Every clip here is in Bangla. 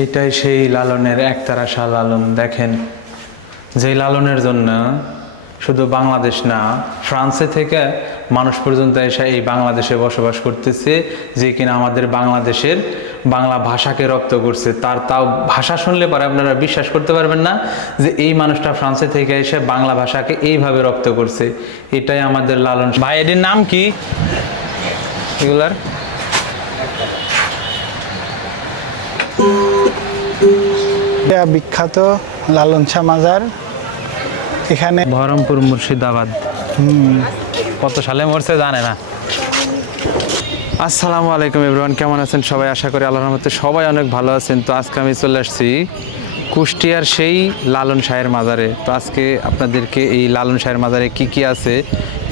এইটাই সেই লালনের একতারা শাহ লালন। দেখেন, যেই লালনের জন্য শুধু বাংলাদেশ না, ফ্রান্সে থেকে মানুষ পর্যন্ত এসে এই বাংলাদেশে বসবাস করতেছে, যে কিনা আমাদের বাংলাদেশের বাংলা ভাষাকে রপ্ত করছে। তার তাও ভাষা শুনলে পরে আপনারা বিশ্বাস করতে পারবেন না যে এই মানুষটা ফ্রান্সে থেকে এসে বাংলা ভাষাকে এইভাবে রপ্ত করছে। এটাই আমাদের লালন। ভাই, এটির নাম কি? এগুলার? এটা বিখ্যাত লালন শাহ মাজার। এখানে বহরমপুর মুর্শিদাবাদ। কত সালে মরছে জানে না। আসসালামু আলাইকুম এভরিওয়ান কেমন আছেন সবাই? আশা করি আল্লাহর রহমতে সবাই অনেক ভালো আছেন। তো আজকে আমি চলে আসছি কুষ্টিয়ার সেই লালন শাহের মাজারে। তো আজকে আপনাদেরকে এই লালন শাহের মাজারে কি কি আছে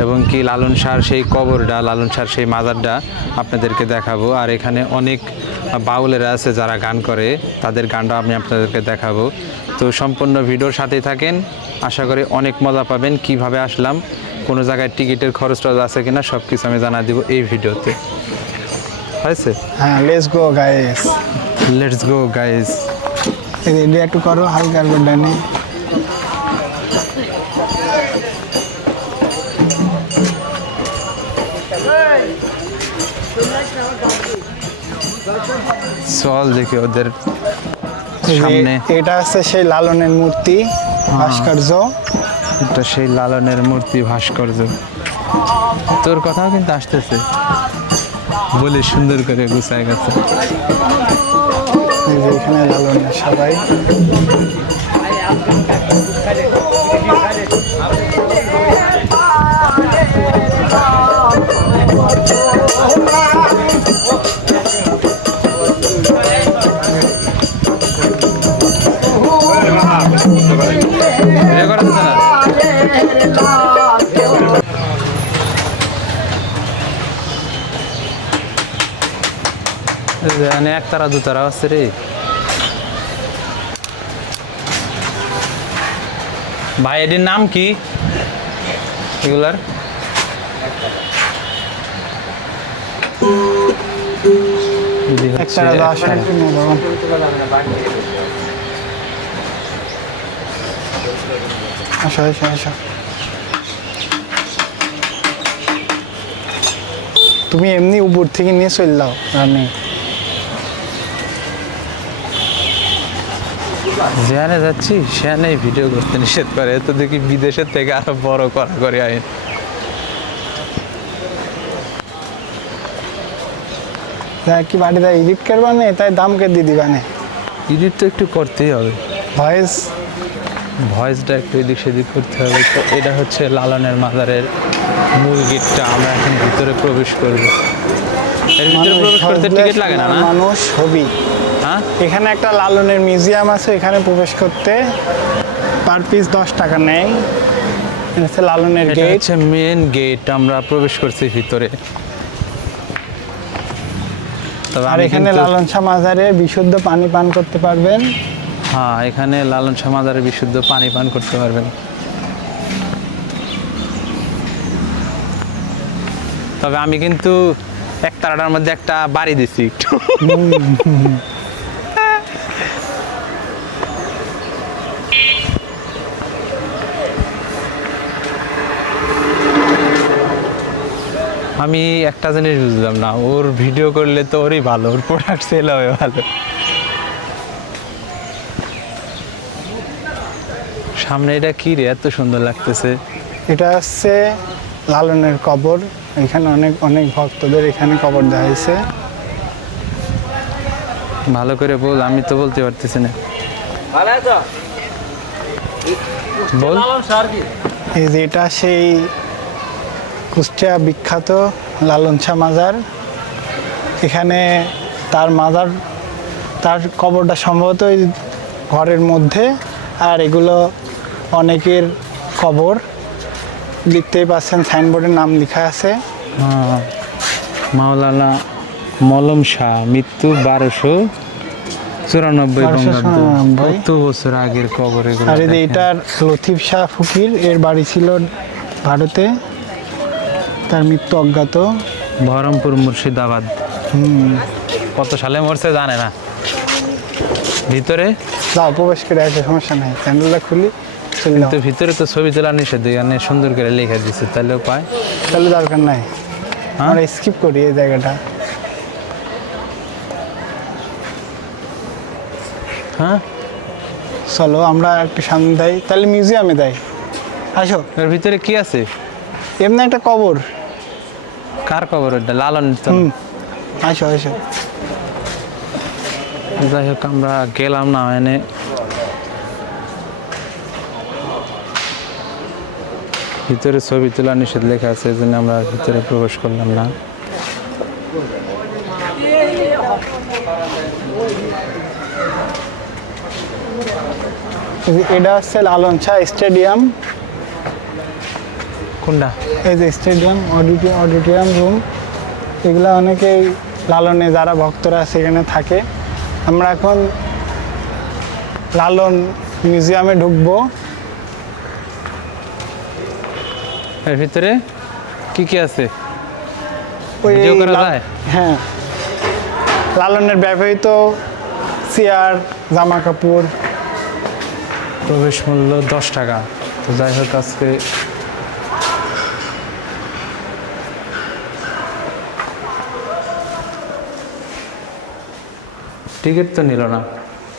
এবং কি লালন শাহর সেই কবরটা লালন শাহর সেই মাজারটা আপনাদেরকে দেখাবো। আর এখানে অনেক বাউলেরা আছে যারা গান করে তাদের গানটা আমি আপনাদেরকে দেখাবো। তো সম্পূর্ণ ভিডিওর সাথে থাকেন। আশা করি অনেক মজা পাবেন কীভাবে আসলাম কোনো জায়গায় টিকিটের খরচ টরচ আছে কিনা সব কিছু আমি জানা দিব এই ভিডিওতে। হয়েছে? হ্যাঁ let's go guys let's go guys একটু করো হালকা হালকা চল দেখি ওদের সামনে। এটা আছে সেই লালনের মূর্তি ভাস্কর্য। একটা সেই লালনের মূর্তি ভাস্কর্য। তোর কথাও কিন্তু আসতেছে। বলে সুন্দর করে গুছায় গেছে। এই যে এখানে লালনের সবাই। এই যে এখানে একতারা দুতারা আছে রে। ভাই এটির নাম কি? এগুলার। আসো। আসো আসো তুমি এমনি উপর থেকে নিয়ে চলে যাও রানি যেখানে যাচ্ছি সেখানে ভিডিও করতে নিষেধ করে। তো দেখি বিদেশের থেকে আরও বড় করা করে আইন কি বাড়িতে এডিট করবা নে? তাই দাম কে দিয়ে দিবা নে? এডিট তো একটু করতেই হবে। ভয়েস ভয়েসটা একটু এদিক সেদিক করতে হবে। তো এটা হচ্ছে লালনের মাজারের মূল গেটটা আমরা এখন ভিতরে প্রবেশ করব। এর ভিতরে প্রবেশ করতে টিকিট লাগে না? মানুষ হবি। এখানে একটা লালনের মিউজিয়াম আছে এখানে প্রবেশ করতে পার পিস দশ টাকা নেয়। হচ্ছে লালনের গেট হচ্ছে মেন গেট আমরা প্রবেশ করছি ভিতরে। আর এখানে লালন শাহ মাজারে বিশুদ্ধ পানি পান করতে পারবেন। হ্যাঁ এখানে লালন শাহ মাজারে বিশুদ্ধ পানি পান করতে পারবেন। তবে আমি কিন্তু এক তারাটার মধ্যে একটা বাড়ি দিছি একটু। আমি একটা জিনিস বুঝলাম না ওর ভিডিও করলে তো ওরই ভালো ওর প্রোডাক্ট সেল হবে ভালো। সামনে এটা কি রে এত সুন্দর লাগতেছে। এটা হচ্ছে লালনের কবর এখানে অনেক অনেক ভক্তদের এখানে কবর দেওয়া হয়েছে। ভালো করে বল আমি তো বলতে পারতেছি না। বল। এই যে এটা সেই কুষ্টিয়া বিখ্যাত লালন শাহ মাজার। এখানে তার মাজার তার কবরটা সম্ভবত ওই ঘরের মধ্যে আর এগুলো অনেকের কবর। দেখতেই পাচ্ছেন সাইনবোর্ডের নাম লেখা আছে। মাওলানা মলম শাহ মৃত্যু বারোশো চুরানব্বই 1294 কত বছর আগের কবর আর। এটার লতিফ শাহ ফকির এর বাড়ি ছিল ভারতে। তার মৃত্যু অজ্ঞাত। বহরমপুর মুর্শিদাবাদ। হুম। কত সালে মরছে জানে না। ভিতরে? যাও প্রবেশ করে আসে সমস্যা নাই। স্যান্ডেলটা খুলি কিন্তু ভিতরে তো ছবি তোলা নিষেধ এখানে সুন্দর করে লেখা দিচ্ছে তাহলেও পায় তাহলে দরকার নাই। হ্যাঁ? আমরা স্কিপ করি এই জায়গাটা। হ্যাঁ? চলো আমরা একটু সামনে যাই। তাহলে মিউজিয়ামে যাই। আসো। এর ভিতরে কি আছে? এমনি একটা কবর। কার খবর ওটা লালন আসো আসো যাই হোক আমরা গেলাম না এনে। ভিতরে ছবি তোলা নিষেধ লেখা আছে এই জন্য আমরা ভিতরে প্রবেশ করলাম না। এটা হচ্ছে লালন শাহ স্টেডিয়াম। কোনটা? এই যে স্টেডিয়াম অডিটোরিয়াম অডিটোরিয়াম রুম এগুলো অনেকেই লালনে যারা ভক্তরা সেখানে থাকে। আমরা এখন লালন মিউজিয়ামে ঢুকবো। এর ভিতরে কি কি আছে? ওই? হ্যাঁ। লালনের ব্যবহৃত চেয়ার জামা কাপড়। প্রবেশ মূল্য দশ টাকা। তো যাই হোক আজকে টিকিট তো নিল না।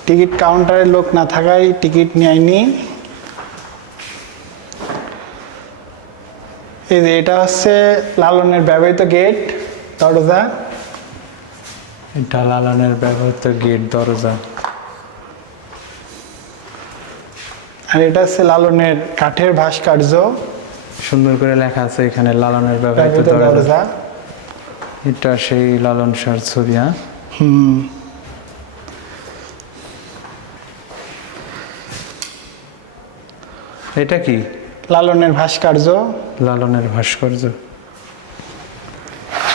টিকিট কাউন্টারে লোক না থাকায় টিকিট নেয়নি। এই যে এটা হচ্ছে লালনের ব্যবহৃত গেট দরজা। এটা লালনের ব্যবহৃত গেট দরজা। আর এটা হচ্ছে লালনের কাঠের ভাস্কর্য। সুন্দর করে লেখা আছে এখানে লালনের ব্যবহৃত দরজা। এটা সেই লালন সার ছবি হ্যাঁ? হুম। এটা কি? লালনের ভাস্কর্য। লালনের ভাস্কর্য।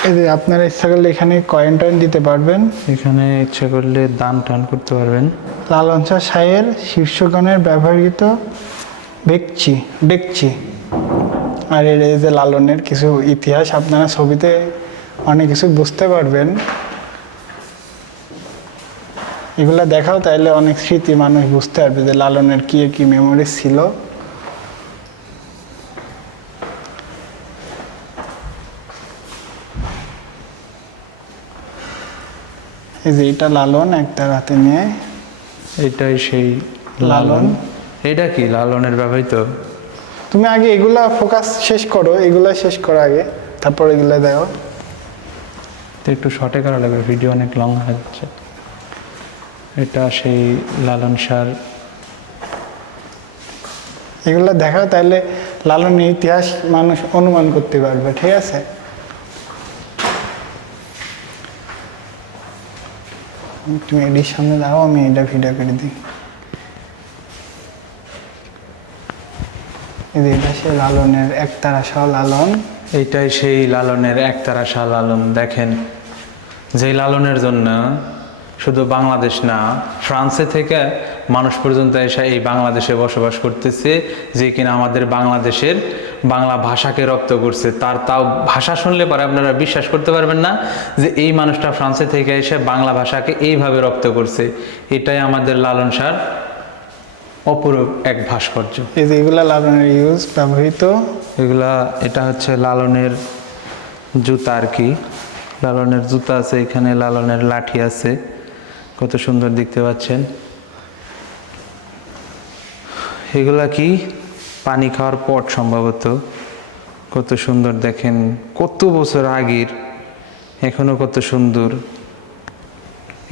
এই যে আপনারা ইচ্ছা করলে এখানে কয়েন টয়েন দিতে পারবেন। এখানে ইচ্ছে করলে দান টান করতে পারবেন। লালন শাহ শাহের শীর্ষগণের ব্যবহৃত ডেকচি ডেকচি আর এর এই যে লালনের কিছু ইতিহাস আপনারা ছবিতে অনেক কিছু বুঝতে পারবেন। এগুলা দেখাও তাইলে অনেক স্মৃতি মানুষ বুঝতে পারবে যে লালনের কি কি মেমোরি ছিল। এই যে এটা লালন একটা রাতে নিয়ে। এটাই সেই লালন। এটা কি লালনের ব্যবহৃত? তুমি আগে এগুলা ফোকাস শেষ করো এগুলা শেষ করো আগে তারপর এগুলা দাও তো একটু শর্টে করা লাগবে ভিডিও অনেক লং হয়ে যাচ্ছে। এটা সেই লালন সার। এগুলা দেখাও তাহলে লালনের ইতিহাস মানুষ অনুমান করতে পারবে ঠিক আছে? তুমি এটির সামনে দাও আমি এটা ভিডিও করে দিই। এটা সে লালনের একতারা সহ লালন। এইটাই সেই লালনের একতারা শাহ লালন, দেখেন। যেই লালনের জন্য শুধু বাংলাদেশ না, ফ্রান্সে থেকে মানুষ পর্যন্ত এসে এই বাংলাদেশে বসবাস করতেছে, যে কিনা আমাদের বাংলাদেশের বাংলা ভাষাকে রপ্ত করছে তার তাও ভাষা শুনলে পরে আপনারা বিশ্বাস করতে পারবেন না যে এই মানুষটা ফ্রান্সে থেকে এসে বাংলা ভাষাকে এইভাবে রপ্ত করছে। এটাই আমাদের লালন সার অপরূপ এক ভাস্কর্য। এই যে এগুলা লালনের ইউজ ব্যবহৃত। এগুলা এটা হচ্ছে লালনের জুতা আর কি। লালনের জুতা আছে এখানে লালনের লাঠি আছে। কত সুন্দর দেখতে পাচ্ছেন। এগুলা কি? পানি খাওয়ার পট সম্ভবত কত সুন্দর দেখেন কত বছর আগের এখনও কত সুন্দর।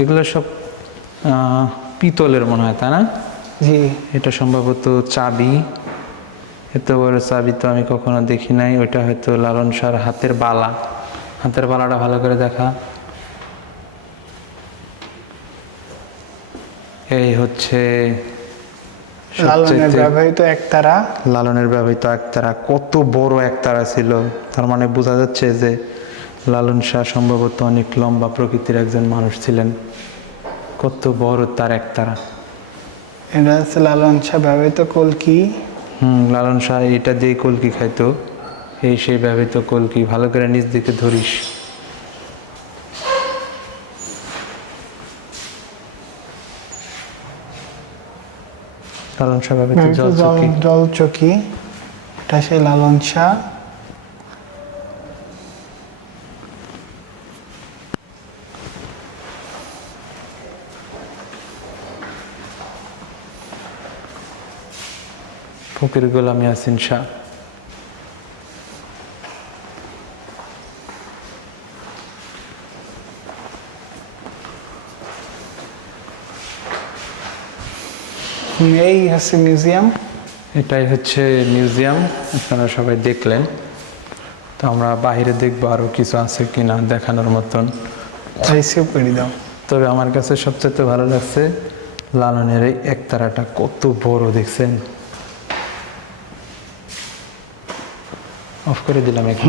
এগুলো সব পিতলের মনে হয় তাই না? জি। এটা সম্ভবত চাবি। এত বড় চাবি তো আমি কখনো দেখি নাই ওইটা হয়তো লালন সার হাতের বালা। হাতের বালাটা ভালো করে দেখা। এই হচ্ছে লালনের ব্যবহৃত একতারা লালনের ব্যবহৃত একতারা কত বড় একতারা ছিল। তার মানে বোঝা যাচ্ছে যে লালন শাহ সম্ভবত অনেক লম্বা প্রকৃতির একজন মানুষ ছিলেন। কত বড় তার একতারা। এটা হচ্ছে লালন শাহ ব্যবহৃত কলকি। হুম লালন শাহ এটা দিয়ে কলকি খাইতো। এই সেই ব্যবহৃত কলকি ভালো করে নিচ দিকে ধরিস। লালন শাহ জল চকি এটা সেই লালন শাহ। ফকির গোলাম ইয়াসিন শাহ। এই হচ্ছে মিউজিয়াম। এটাই হচ্ছে মিউজিয়াম আপনারা সবাই দেখলেন। তো আমরা বাইরে দেখব আরও কিছু আছে কি না দেখানোর মতন। রিসিভ করে দাও। তবে আমার কাছে সবচেয়ে ভালো লাগছে লালনের এই একতারাটা কত বড় দেখছেন? অফ করে দিলাম এখন।